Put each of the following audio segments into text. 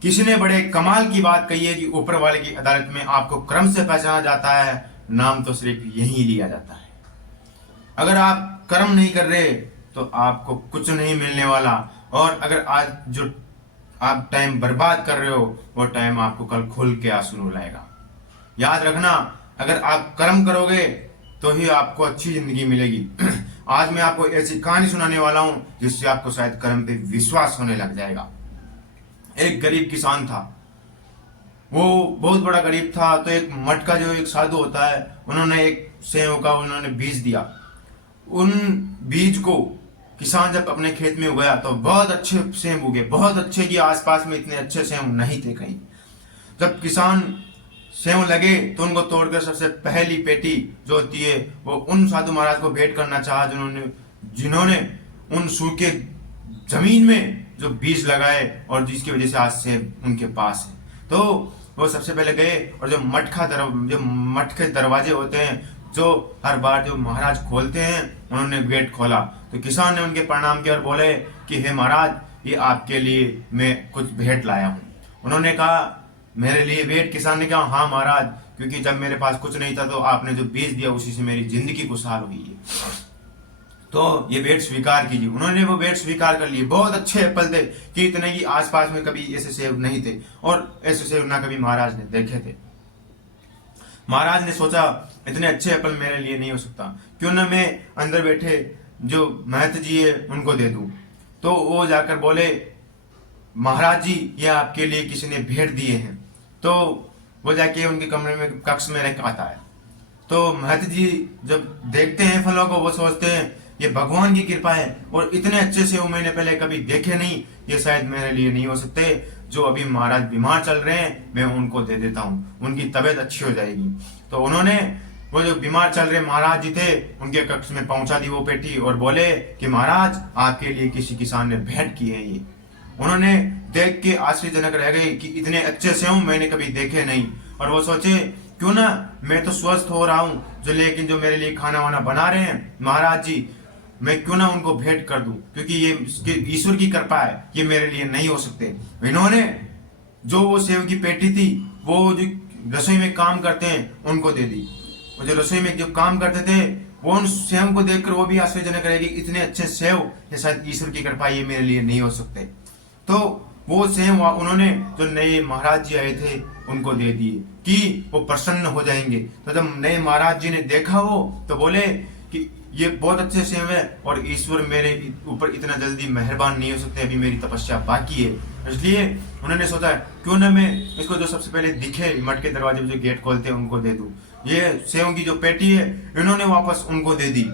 किसी ने बड़े कमाल की बात कही है कि ऊपर वाले की अदालत में आपको क्रम से पहचाना जाता है, नाम तो सिर्फ यही लिया जाता है। अगर आप कर्म नहीं कर रहे तो आपको कुछ नहीं मिलने वाला, और अगर आज जो आप टाइम बर्बाद कर रहे हो वो टाइम आपको कल खुल के आंसू रुलाएगा। याद रखना, अगर आप कर्म करोगे तो ही आपको अच्छी जिंदगी मिलेगी। आज मैं आपको ऐसी कहानी सुनाने वाला हूं जिससे आपको शायद कर्म पे विश्वास होने लग जाएगा। एक गरीब किसान था, वो बहुत बड़ा गरीब था। तो एक मटका जो एक साधु होता है, उन्होंने एक सेव का उन्होंने बीज दिया। उन बीज को किसान जब अपने खेत में उगाया तो बहुत अच्छे सेब उगे, बहुत अच्छे, कि आसपास में इतने अच्छे सेब नहीं थे कहीं। जब किसान सेव लगे तो उनको तोड़कर सबसे पहली पेटी जो होती है वो उन साधु महाराज को भेंट करना चाहा जिन्होंने उन सूखे जमीन में जो बीज लगाए और जिसकी वजह से आज सेब उनके पास है। तो वो सबसे पहले गए और जो मटके दरवाजे होते हैं जो हर बार जो महाराज खोलते हैं, उन्होंने गेट खोला। तो किसान ने उनके प्रणाम किया और बोले कि हे महाराज, ये आपके लिए मैं कुछ भेंट लाया हूँ। उन्होंने कहा, मेरे लिए भेंट? किसान ने कहा, हाँ महाराज, क्योंकि जब मेरे पास कुछ नहीं था तो आपने जो बीज दिया उसी से मेरी जिंदगी खुशहाल हुई है, तो ये भेंट स्वीकार कीजिए। उन्होंने वो भेंट स्वीकार कर ली। बहुत अच्छे एप्पल थे कि इतने की आसपास में कभी ऐसे सेब नहीं थे और ऐसे सेब ना कभी महाराज ने देखे थे। महाराज ने सोचा, इतने अच्छे एप्पल मेरे लिए नहीं हो सकता, क्यों ना मैं अंदर बैठे जो महत जी है उनको दे दूं। तो वो जाकर बोले, महाराज जी, ये आपके लिए किसी ने भेंट दिए हैं। तो वो जाके उनके कमरे में कक्ष में रख आता है। तो महत जी जब देखते हैं फलों को, वो सोचते हैं ये भगवान की कृपा है, और इतने अच्छे से वो मैंने पहले कभी देखे नहीं, ये शायद मेरे लिए नहीं हो सकते। जो अभी महाराज बीमार चल रहे हैं मैं उनको दे देता हूँ, उनकी तबीयत अच्छी हो जाएगी। तो उन्होंने वो जो बीमार चल रहे महाराज जी थे उनके कक्ष में पहुंचा दी वो पेटी और बोले कि महाराज, आपके लिए किसी किसान ने भेंट की है ये। उन्होंने देख के आश्चर्यजनक रह गए कि इतने अच्छे से हूं मैंने कभी देखे नहीं। और वो सोचे, क्यों ना, मैं तो स्वस्थ हो रहा हूँ जो, लेकिन जो मेरे लिए खाना वाना बना रहे हैं महाराज जी, मैं क्यों ना उनको भेंट कर दूं, क्योंकि ये ईश्वर की कृपा है, ये मेरे लिए नहीं हो सकते। इन्होंने जो वो सेव की पेटी थी वो जो रसोई में काम करते हैं उनको दे दी। और जो रसोई में जो काम करते थे वो उन सेव को देखकर वो भी आश्चर्यजनक रहेगी, इतने अच्छे सेव, ये शायद ईश्वर की कृपा, ये मेरे लिए नहीं हो सकते। तो वो सेव उन्होंने जो नए महाराज जी आए थे उनको दे दिए कि वो प्रसन्न हो जाएंगे। तो जब नए महाराज जी ने देखा वो, तो बोले कि ये बहुत अच्छे सेव है और ईश्वर मेरे ऊपर इतना जल्दी मेहरबान नहीं हो सकते, अभी मेरी तपस्या बाकी है। इसलिए उन्होंने सोचा, क्यों ना मैं इसको जो सबसे पहले दिखे मटके दरवाजे में जो गेट खोलते हैं उनको दे दूं। ये सेव की जो पेटी है इन्होंने वापस उनको दे दी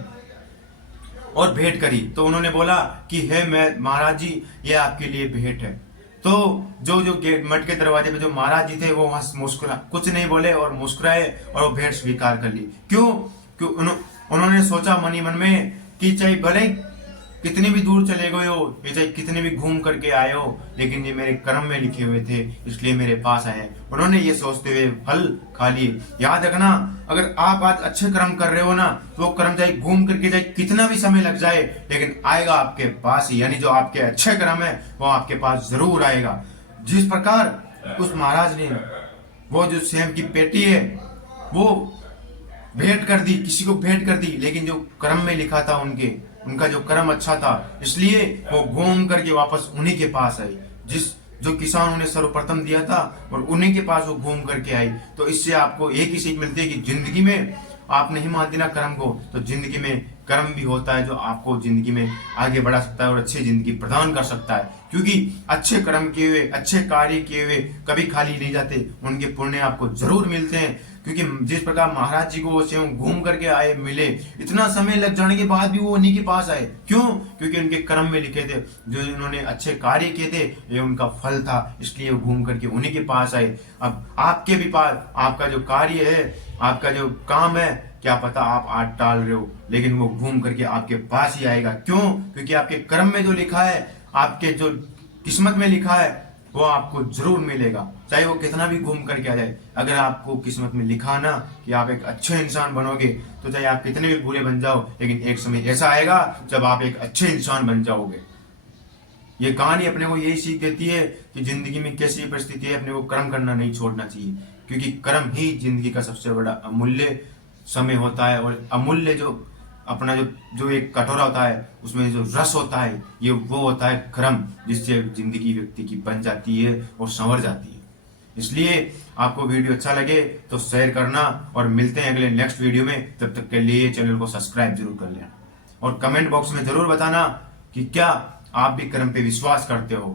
और भेंट करी। तो उन्होंने बोला कि हे मैं महाराज जी, ये आपके लिए भेंट है। तो जो जो गेट मटके दरवाजे पे जो महाराज जी थे वो वहां मुस्कुरा, कुछ नहीं बोले और मुस्कुराए और वो भेंट स्वीकार कर ली। क्यों? क्यों? उन्होंने सोचा मन ही मन में कि चाहे भले कितनी भी दूर चले गए हो, ये चाहे कितने भी घूम करके आए हो, लेकिन ये मेरे कर्म में लिखे हुए थे इसलिए मेरे पास आए। उन्होंने ये सोचते हुए फल खा लिए। याद रखना, अगर आप आज अच्छे कर्म कर रहे हो ना, तो वो कर्म चाहे घूम करके चाहे कितना भी समय लग जाए, लेकिन आएगा आपके पास ही। यानी जो आपके अच्छे कर्म है वो आपके पास जरूर आएगा। जिस प्रकार उस महाराज ने वो जो सेम की पेटी है वो भेंट कर दी, किसी को भेंट कर दी, लेकिन जो कर्म में लिखा था उनका जो कर्म अच्छा था, इसलिए वो घूम करके वापस उन्हीं के पास आई, जो किसान उन्हें सर्वप्रथम दिया था, और उन्हीं के पास वो घूम करके आई। तो इससे आपको एक ही सीख मिलती है कि जिंदगी में आप नहीं मानते ना कर्म को, तो जिंदगी में कर्म भी होता है जो आपको जिंदगी में आगे बढ़ा सकता है और अच्छी जिंदगी प्रदान कर सकता है। क्योंकि अच्छे कर्म किए हुए, अच्छे कार्य किए हुए कभी खाली नहीं जाते, उनके पुण्य आपको जरूर मिलते हैं। क्योंकि जिस प्रकार महाराज जी को वो स्वयं घूम करके आए, मिले, इतना समय लग जाने के बाद भी वो उन्हीं के पास आए। क्यों? क्योंकि उनके कर्म में लिखे थे, जो उन्होंने अच्छे कार्य किए थे ये उनका फल था, इसलिए वो घूम करके उन्हीं के पास आए। अब आपके भी पास आपका जो कार्य है, आपका जो काम है, क्या पता आप आज टाल रहे हो, लेकिन वो घूम करके आपके पास ही आएगा। क्यों? क्योंकि आपके कर्म में जो लिखा है, आपके जो किस्मत में लिखा है वो आपको जरूर मिलेगा, चाहे वो कितना भी घूम करके आ जाए। अगर आपको किस्मत में लिखा ना कि आप एक अच्छे इंसान बनोगे, तो चाहे आप कितने भी बुरे बन जाओ, लेकिन एक समय ऐसा आएगा जब आप एक अच्छे इंसान बन जाओगे। ये कहानी अपने को यही सीख देती है कि जिंदगी में कैसी परिस्थिति है अपने को कर्म करना नहीं छोड़ना चाहिए, क्योंकि कर्म ही जिंदगी का सबसे बड़ा अमूल्य समय होता है। और अमूल्य जो अपना जो जो एक कटोरा होता है उसमें जो रस होता है ये वो होता है कर्म, जिससे जिंदगी व्यक्ति की बन जाती है और संवर जाती है। इसलिए आपको वीडियो अच्छा लगे तो शेयर करना, और मिलते हैं अगले नेक्स्ट वीडियो में। तब तक के लिए चैनल को सब्सक्राइब जरूर कर लेना और कमेंट बॉक्स में जरूर बताना कि क्या आप भी कर्म पे विश्वास करते हो।